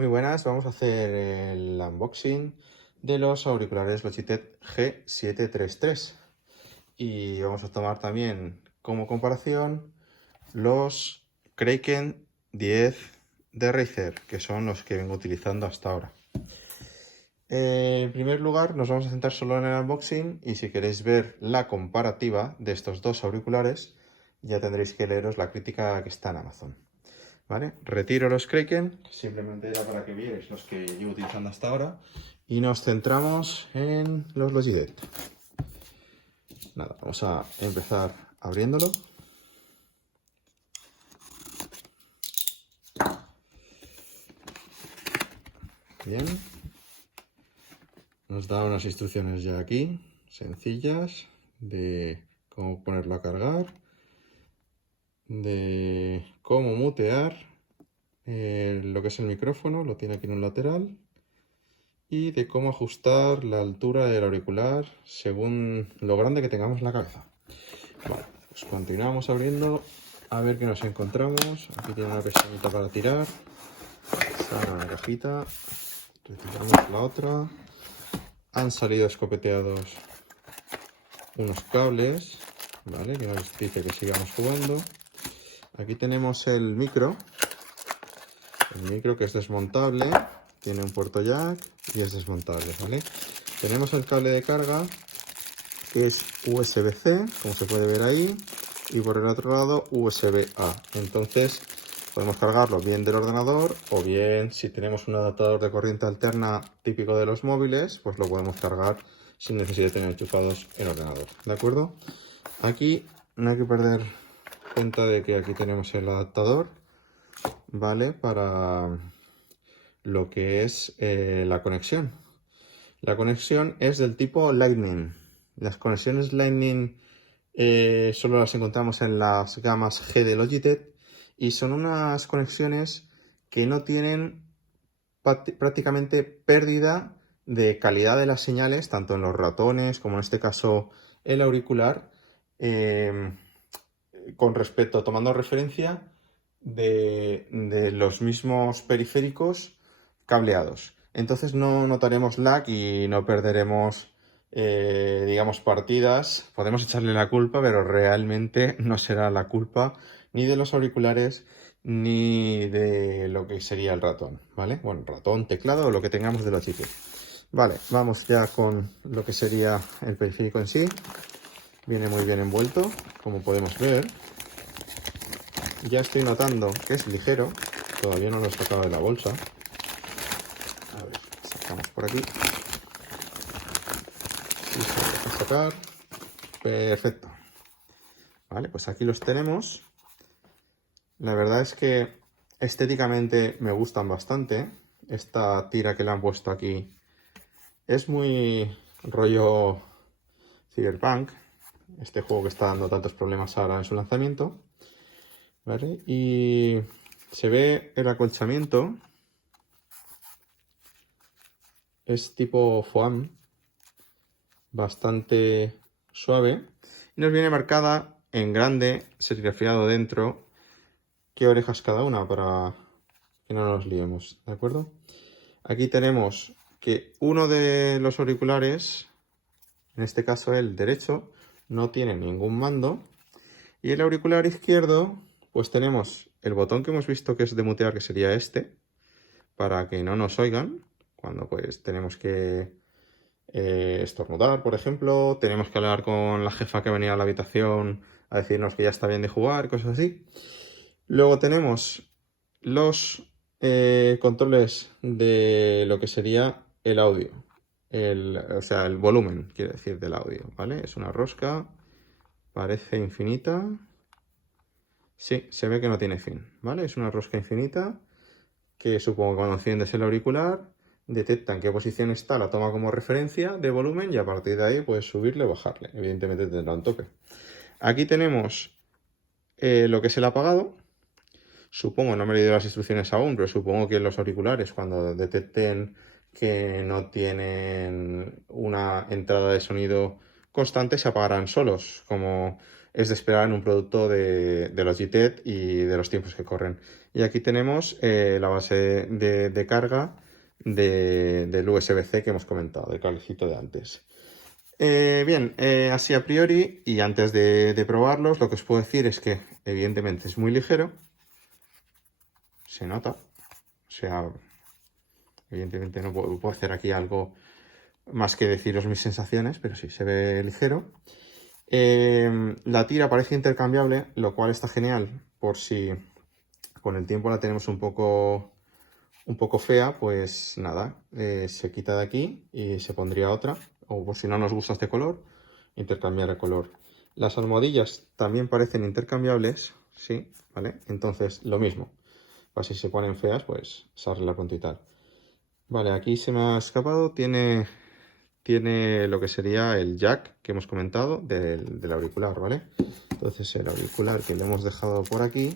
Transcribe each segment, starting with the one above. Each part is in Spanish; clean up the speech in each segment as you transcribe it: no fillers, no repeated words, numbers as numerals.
Muy buenas, vamos a hacer el unboxing de los auriculares Logitech G733 y vamos a tomar también como comparación los Kraken 10 de Razer, que son los que vengo utilizando hasta ahora. En primer lugar nos vamos a centrar solo en el unboxing y si queréis ver la comparativa de estos dos auriculares ya tendréis que leeros la crítica que está en Amazon. ¿Vale? Retiro los Kraken, simplemente era para que vierais los que llevo utilizando hasta ahora. Y nos centramos en los Logitech. Nada, vamos a empezar abriéndolo. Bien. Nos da unas instrucciones ya aquí, sencillas, de cómo ponerlo a cargar, de cómo mutear lo que es el micrófono, lo tiene aquí en un lateral, y de cómo ajustar la altura del auricular según lo grande que tengamos la cabeza. Vale, pues continuamos abriendo a ver qué nos encontramos. Aquí tiene una pestañita para tirar. Está la cajita. Retiramos la otra. Han salido escopeteados unos cables, ¿vale? Que nos dice que sigamos jugando. Aquí tenemos el micro. El micro que es desmontable. Tiene un puerto jack y es desmontable, ¿vale? Tenemos el cable de carga, que es USB-C, como se puede ver ahí, y por el otro lado USB-A. Entonces podemos cargarlo bien del ordenador o bien, si tenemos un adaptador de corriente alterna típico de los móviles, pues lo podemos cargar sin necesidad de tener enchufados el ordenador, ¿de acuerdo? Aquí no hay que perder cuenta de que aquí tenemos el adaptador, ¿vale? Para lo que es la conexión. La conexión es del tipo Lightning. Las conexiones Lightning solo las encontramos en las gamas G de Logitech y son unas conexiones que no tienen prácticamente pérdida de calidad de las señales, tanto en los ratones como en este caso el auricular, con respecto, tomando referencia de los mismos periféricos cableados. Entonces no notaremos lag y no perderemos, digamos, partidas. Podemos echarle la culpa, pero realmente no será la culpa ni de los auriculares ni de lo que sería el ratón, ¿vale? Bueno, ratón, teclado o lo que tengamos de Logitech. Vale, vamos ya con lo que sería el periférico en sí. Viene muy bien envuelto, como podemos ver. Ya estoy notando que es ligero, todavía no lo he sacado de la bolsa. A ver, sacamos por aquí. Y se deja sacar. Perfecto. Vale, pues aquí los tenemos. La verdad es que estéticamente me gustan bastante. Esta tira que le han puesto aquí es muy rollo Cyberpunk, este juego que está dando tantos problemas ahora en su lanzamiento. ¿Vale? Y se ve el acolchamiento. Es tipo foam, bastante suave. Y nos viene marcada en grande, serigrafiado dentro, qué orejas cada una para que no nos liemos, ¿de acuerdo? Aquí tenemos que uno de los auriculares, en este caso el derecho, no tiene ningún mando. Y el auricular izquierdo, pues tenemos el botón que hemos visto que es de mutear, que sería este, para que no nos oigan cuando pues tenemos que estornudar, por ejemplo, tenemos que hablar con la jefa que venía a la habitación a decirnos que ya está bien de jugar, cosas así. Luego tenemos los controles de lo que sería el audio, o sea, el volumen, quiere decir, del audio, ¿vale? Es una rosca, parece infinita. Sí, se ve que no tiene fin, ¿vale? Es una rosca infinita que supongo que cuando enciendes el auricular detecta en qué posición está, la toma como referencia de volumen y a partir de ahí puedes subirle o bajarle. Evidentemente tendrá un tope. Aquí tenemos lo que es el apagado. Supongo, no me he leído las instrucciones aún, pero supongo que los auriculares cuando detecten que no tienen una entrada de sonido constante se apagarán solos, como es de esperar en un producto de Logitech y de los tiempos que corren. Y aquí tenemos la base de carga del USB-C que hemos comentado, el cablecito de antes. Bien, así a priori y antes de probarlos, lo que os puedo decir es que evidentemente es muy ligero, se nota, o sea, evidentemente no puedo hacer aquí algo más que deciros mis sensaciones, pero sí, se ve ligero. La tira parece intercambiable, lo cual está genial por si con el tiempo la tenemos un poco fea, pues nada, se quita de aquí y se pondría otra, o por si no nos gusta este color, intercambiar el color. Las almohadillas también parecen intercambiables, sí, ¿vale? Entonces lo mismo, para si se ponen feas, pues se arregla pronto y tal. Vale, aquí se me ha escapado, tiene lo que sería el jack que hemos comentado del auricular, ¿vale? Entonces el auricular que le hemos dejado por aquí,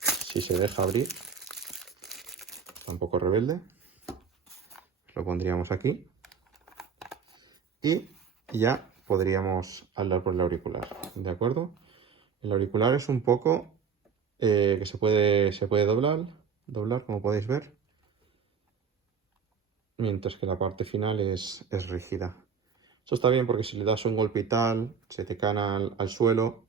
si se deja abrir, tampoco rebelde, lo pondríamos aquí y ya podríamos hablar por el auricular, ¿de acuerdo? El auricular es un poco que se puede doblar como podéis ver, mientras que la parte final es rígida. Eso está bien porque si le das un golpe y tal, se te cae al suelo,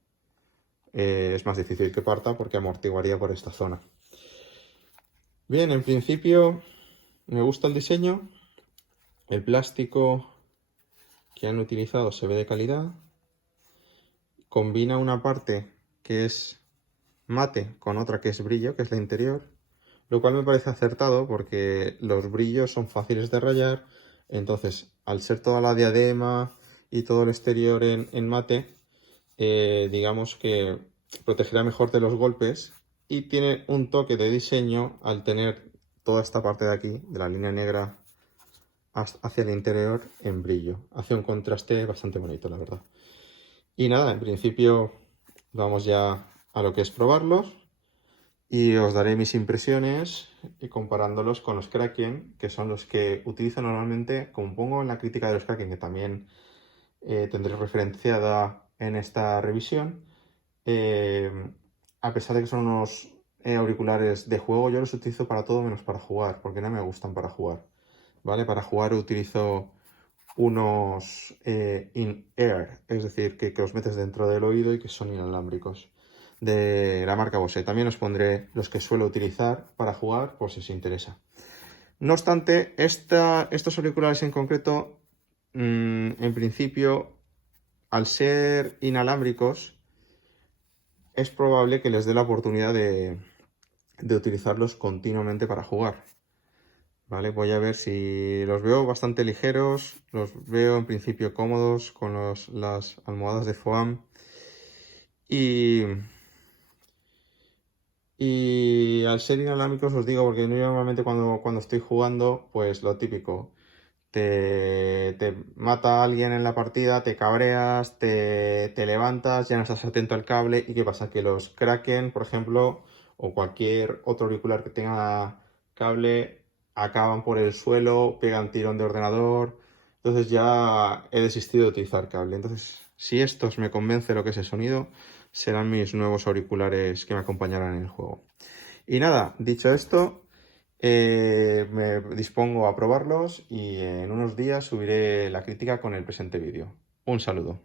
es más difícil que parta porque amortiguaría por esta zona. Bien, en principio me gusta el diseño, el plástico que han utilizado se ve de calidad, combina una parte que es mate con otra que es brillo, que es la interior, lo cual me parece acertado porque los brillos son fáciles de rayar, entonces al ser toda la diadema y todo el exterior en mate, digamos que protegerá mejor de los golpes y tiene un toque de diseño al tener toda esta parte de aquí, de la línea negra hacia el interior en brillo. Hace un contraste bastante bonito, la verdad. Y nada, en principio vamos ya a lo que es probarlos y os daré mis impresiones y comparándolos con los Kraken, que son los que utilizo normalmente, como pongo en la crítica de los Kraken, que también tendré referenciada en esta revisión. Eh, a pesar de que son unos auriculares de juego, yo los utilizo para todo menos para jugar, porque no me gustan para jugar, ¿vale? Para jugar utilizo unos in-ear, es decir, que los metes dentro del oído y que son inalámbricos, de la marca Bose. También os pondré los que suelo utilizar para jugar, por si os interesa. No obstante, estos auriculares en concreto, en principio, al ser inalámbricos, es probable que les dé la oportunidad de utilizarlos continuamente para jugar. ¿Vale? Voy a ver si los veo bastante ligeros, los veo en principio cómodos con las almohadas de foam y, al ser inalámbricos os digo, porque yo normalmente cuando estoy jugando, pues lo típico, te mata a alguien en la partida, te cabreas, te levantas, ya no estás atento al cable. ¿Y qué pasa? Que los Kraken, por ejemplo, o cualquier otro auricular que tenga cable, acaban por el suelo, pegan tirón de ordenador. Entonces ya he desistido de utilizar cable. Entonces, si estos me convence lo que es el sonido, serán mis nuevos auriculares que me acompañarán en el juego. Y nada, dicho esto, me dispongo a probarlos y en unos días subiré la crítica con el presente vídeo. Un saludo.